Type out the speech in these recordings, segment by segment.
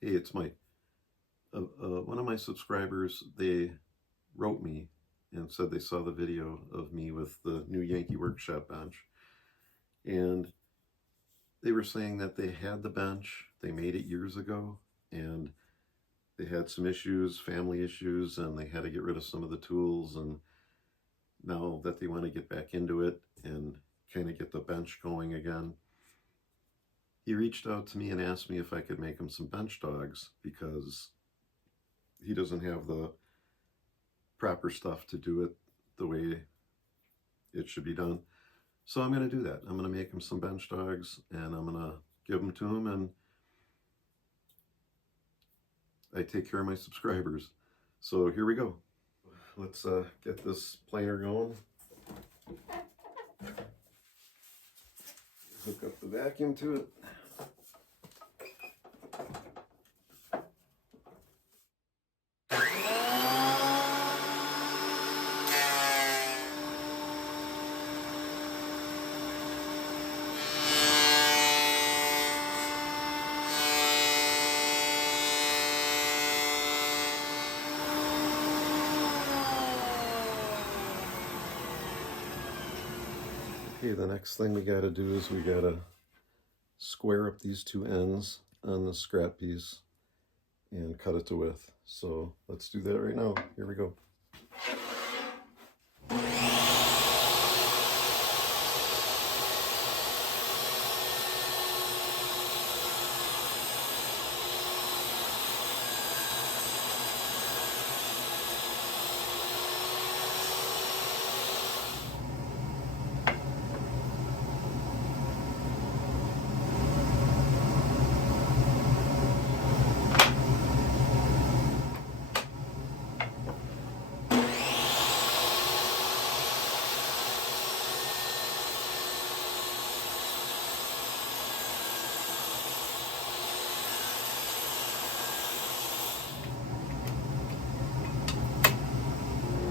Hey, it's Mike. One of my subscribers, they wrote me and said they saw the video of me with the new Yankee workshop bench. And they were saying that they had the bench, they made it years ago, and they had some issues, family issues, and they had to get rid of some of the tools. And now that they want to get back into it and kind of get the bench going again, he reached out to me and asked me if I could make him some bench dogs because he doesn't have the proper stuff to do it the way it should be done. So I'm going to do that. I'm going to make him some bench dogs and I'm going to give them to him, and I take care of my subscribers. So here we go. Let's get this planer going. Hook up the vacuum to it. Okay, the next thing we got to do is we got to square up these two ends on the scrap piece and cut it to width. So let's do that right now. Here we go.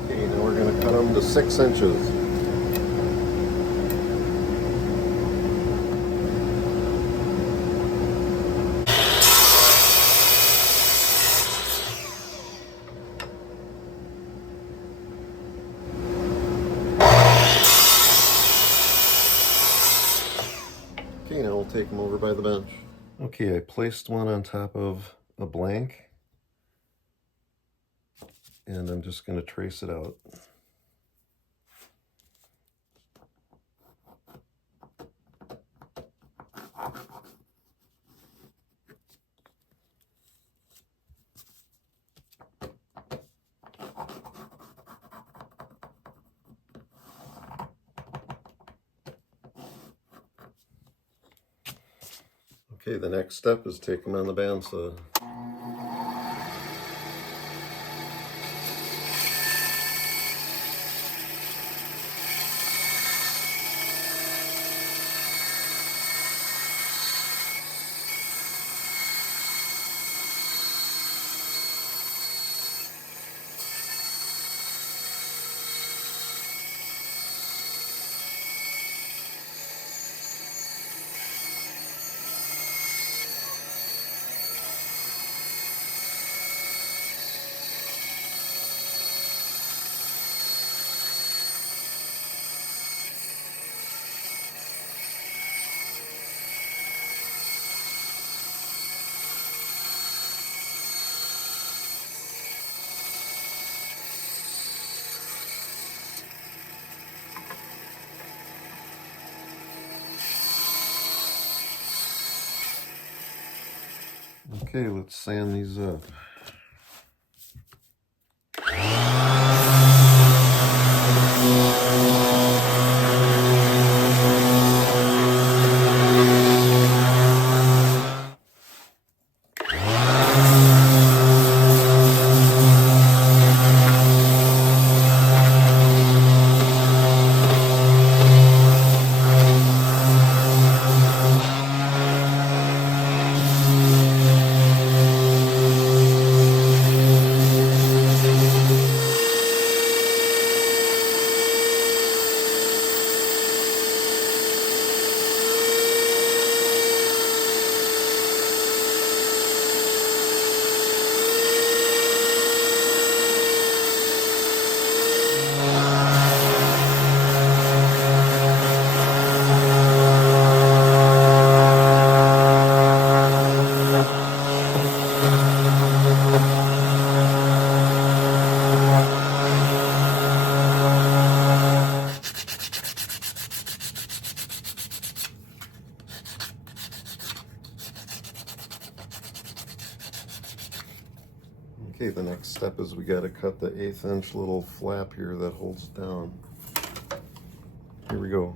Now we're going to cut them to 6 inches. Okay, now we'll take them over by the bench. Okay, I placed one on top of a blank, and I'm just going to trace it out. Okay, the next step is take them on the bandsaw. Okay, let's sand these up. Okay, the next step is we got to cut the 1/8 inch little flap here that holds down. Here we go.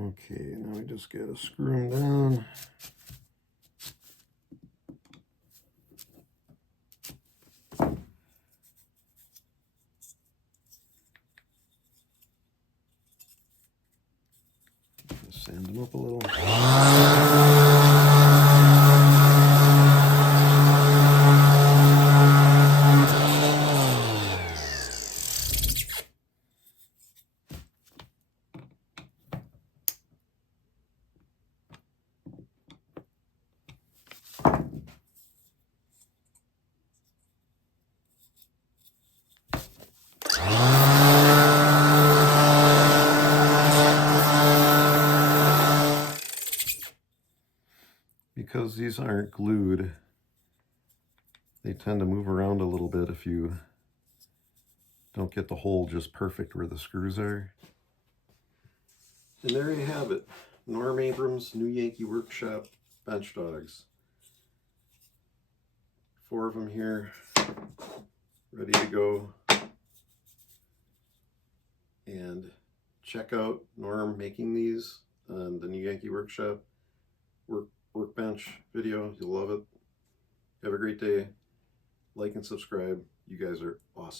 Okay, now we just gotta screw them down. Just sand them up a little. Because these aren't glued, they tend to move around a little bit if you don't get the hole just perfect where the screws are. And there you have it. Norm Abrams New Yankee Workshop bench dogs. 4 of them here, ready to go. And check out Norm making these on the New Yankee Workshop workbench video. You'll love it. Have a great day. Like and subscribe. You guys are awesome.